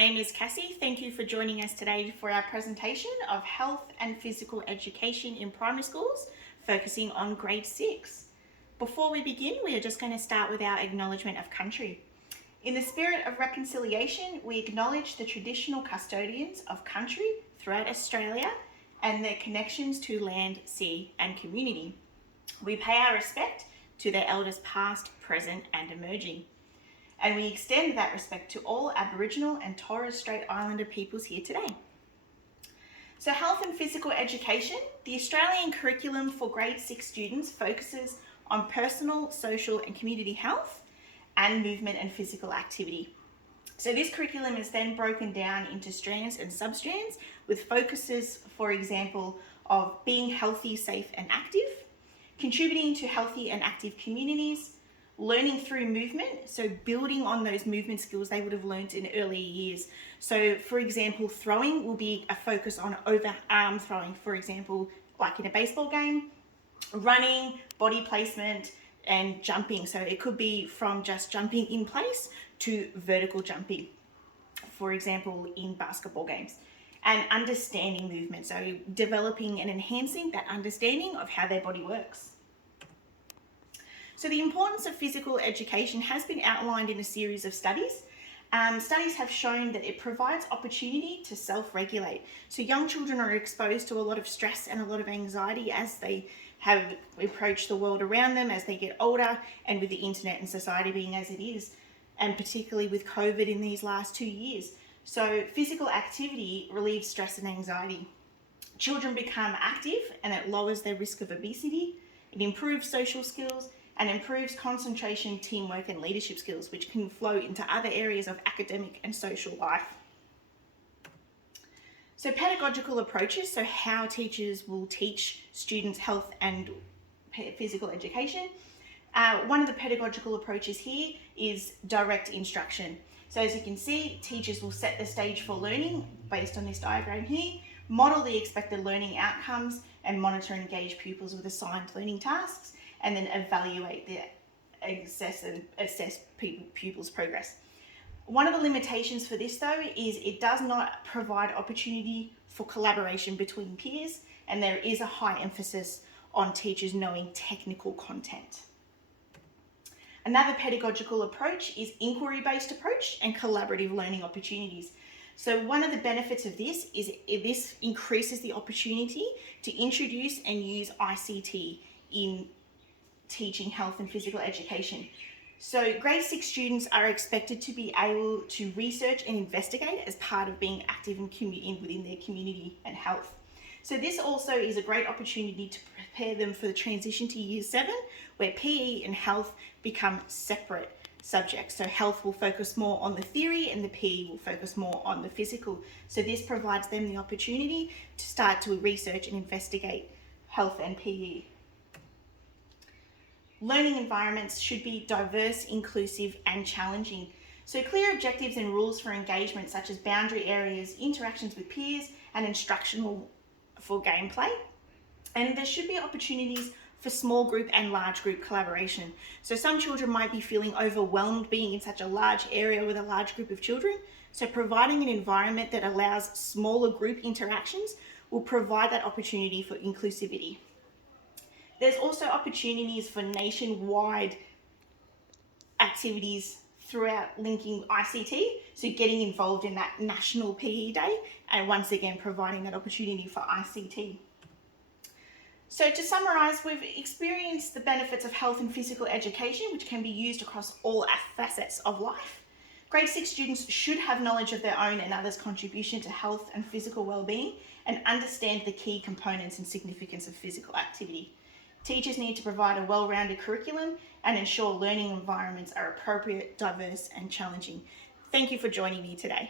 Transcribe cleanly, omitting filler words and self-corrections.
name is Cassie. Thank you for joining us today for our presentation of health and physical education in primary schools, focusing on grade 6. Before we begin, we are just going to start with our acknowledgement of country. In the spirit of reconciliation, we acknowledge the traditional custodians of country throughout Australia and their connections to land, sea and community. We pay our respect to their elders past, present and emerging. And we extend that respect to all Aboriginal and Torres Strait Islander peoples here today. So health and physical education, the Australian curriculum for grade 6 students focuses on personal, social and community health and movement and physical activity. So this curriculum is then broken down into strands and substrands with focuses, for example, of being healthy, safe and active, contributing to healthy and active communities, learning through movement, so building on those movement skills they would have learnt in earlier years. So for example, throwing will be a focus on overarm throwing, for example, like in a baseball game, running, body placement and jumping. So it could be from just jumping in place to vertical jumping, for example, in basketball games. And understanding movement, so developing and enhancing that understanding of how their body works. So the importance of physical education has been outlined in a series of studies. Studies have shown that it provides opportunity to self-regulate. So young children are exposed to a lot of stress and a lot of anxiety as they have approached the world around them as they get older, and with the internet and society being as it is, and particularly with COVID in these last 2 years. So physical activity relieves stress and anxiety. Children become active and it lowers their risk of obesity. It improves social skills and improves concentration, teamwork and leadership skills, which can flow into other areas of academic and social life. So pedagogical approaches, so how teachers will teach students health and physical education. One of the pedagogical approaches here is direct instruction. So as you can see, teachers will set the stage for learning based on this diagram here, model the expected learning outcomes and monitor and engage pupils with assigned learning tasks, and then evaluate assess pupils' progress. One of the limitations for this though is it does not provide opportunity for collaboration between peers, and there is a high emphasis on teachers knowing technical content. Another pedagogical approach is inquiry-based approach and collaborative learning opportunities. So one of the benefits of this is this increases the opportunity to introduce and use ICT in teaching health and physical education. So grade 6 students are expected to be able to research and investigate as part of being active within their community and health. So this also is a great opportunity to prepare them for the transition to year 7, where PE and health become separate subjects. So health will focus more on the theory and the PE will focus more on the physical. So this provides them the opportunity to start to research and investigate health and PE. Learning environments should be diverse, inclusive and challenging. So clear objectives and rules for engagement such as boundary areas, interactions with peers and instructional for gameplay. And there should be opportunities for small group and large group collaboration. So some children might be feeling overwhelmed being in such a large area with a large group of children. So providing an environment that allows smaller group interactions will provide that opportunity for inclusivity. There's also opportunities for nationwide activities throughout linking ICT, so getting involved in that National PE Day, and once again providing that opportunity for ICT. So to summarise, we've experienced the benefits of health and physical education, which can be used across all facets of life. Grade 6 students should have knowledge of their own and others' contribution to health and physical well-being and understand the key components and significance of physical activity. Teachers need to provide a well-rounded curriculum and ensure learning environments are appropriate, diverse and challenging. Thank you for joining me today.